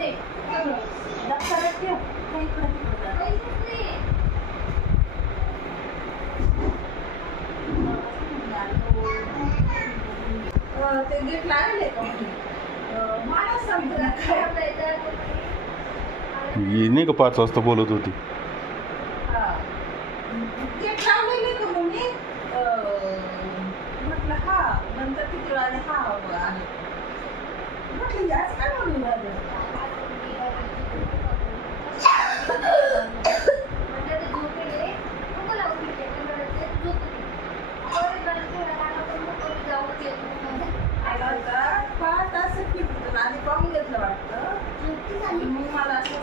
दे सगळं. दप्तरात ठेव. काही इकडं तिकडं जा. ते गेट लागले का मला समजा काय ही नाही का 5 वाजता बोलत होती. गेट लावलेले का मग मी म्हटलं हा नंतर किती वेळाने हा आले म्हटलं याच काय म्हणून राहिलं. आला होता 5 तास फिरतो आधी पाहून घेतलं वाटतं मग मला असं